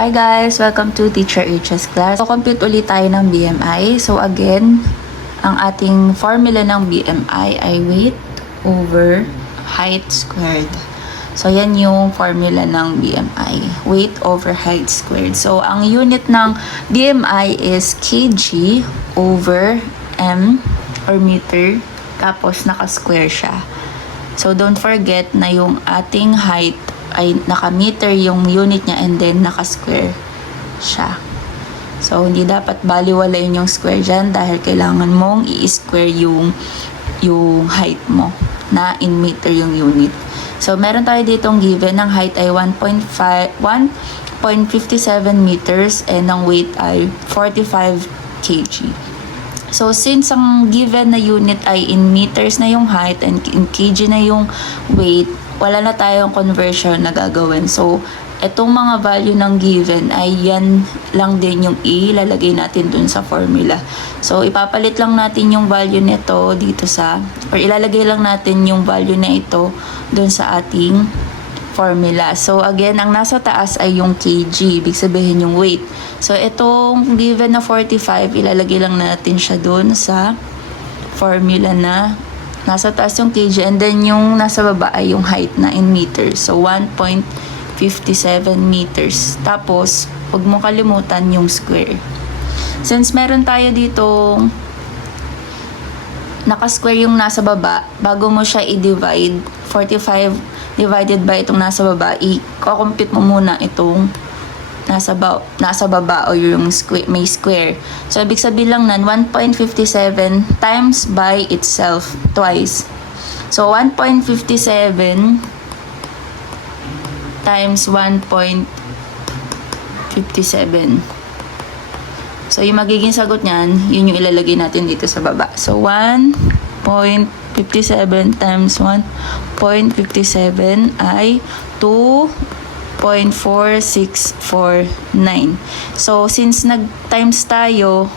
Hi guys! Welcome to Teacher H's class. So, compute ulit tayo ng BMI. So, again, ang ating formula ng BMI ay weight over height squared. So, yan yung formula ng BMI. Weight over height squared. So, ang unit ng BMI is kg over m or meter. Tapos, naka-square siya. So, don't forget na yung ating height ay naka-meter yung unit niya and then naka-square siya. So, hindi dapat baliwalayin yung square dyan dahil kailangan mong i-square yung height mo na in meter yung unit. So, meron tayo ditong given ng height ay 1.57 meters and ang weight ay 45 kg. So, since ang given na unit ay in meters na yung height and in kg na yung weight, wala na tayong conversion na gagawin. So, itong mga value ng given ay yan lang din yung ilalagay natin dun sa formula. So, ipapalit lang natin yung value nito dito or ilalagay lang natin yung value na ito dun sa ating formula. So, again, ang nasa taas ay yung kg, ibig sabihin yung weight. So, itong given na 45, ilalagay lang natin siya dun sa formula na nasa taas yung kg and then yung nasa baba ay yung height na in meters. So, 1.57 meters. Tapos, huwag mo kalimutan yung square. Since meron tayo dito naka-square yung nasa baba, bago mo siya i-divide, 45 divided by itong nasa baba, i-compute mo muna itong nasa baba o yung may square. So, ibig sabihin lang nan 1.57 times by itself twice. So, 1.57 times 1.57. So, yung magiging sagot niyan, yun yung ilalagay natin dito sa baba. So, 1.57 times 1.57 ay 2.4649. So, since nag-times tayo,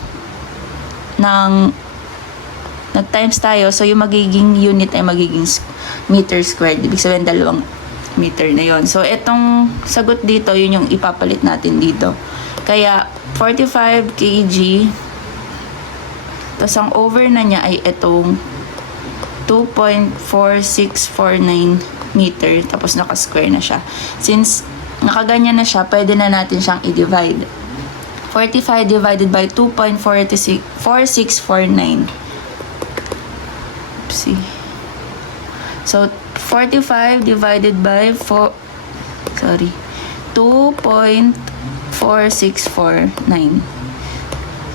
so yung magiging unit ay magiging meter squared. Ibig sabihin, 2 meter na yon. So, itong sagot dito, yun yung ipapalit natin dito. Kaya, 45 kg, tapos ang over na niya ay itong 2.4649 meter, tapos naka-square na siya. Since nakaganyan na siya, pwede na natin siyang i-divide. 45 divided by 2.4649. Oopsie. So, 45 divided by 2.4649.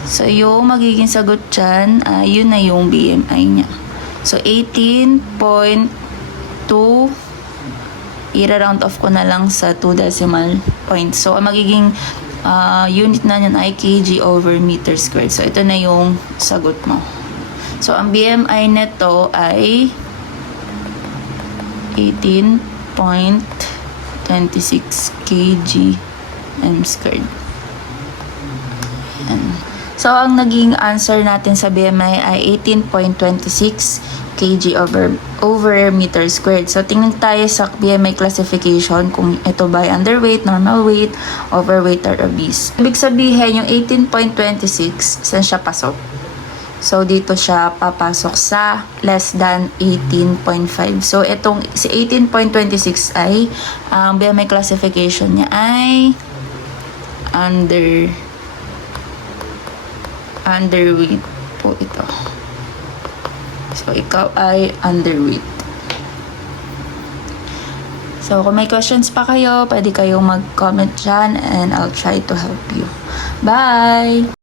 So, yung magiging sagot dyan, yun na yung BMI niya. So, 18.2, i-round off ko na lang sa 2 decimal points. So, ang magiging unit na yan ay kg over meter squared. So, ito na yung sagot mo. So, ang BMI neto ay 18.26 kg m squared. Ayan. So, ang naging answer natin sa BMI ay 18.26 kg over meter squared. So, tingnan tayo sa BMI classification kung ito ba ay underweight, normal weight, overweight, or obese. Ibig sabihin, yung 18.26, saan siya pasok? So, dito siya papasok sa less than 18.5. So, itong si 18.26 ay, ang BMI classification niya ay underweight po ito. So, ikaw ay underweight. So, kung may questions pa kayo, pwede kayong mag-comment dyan and I'll try to help you. Bye!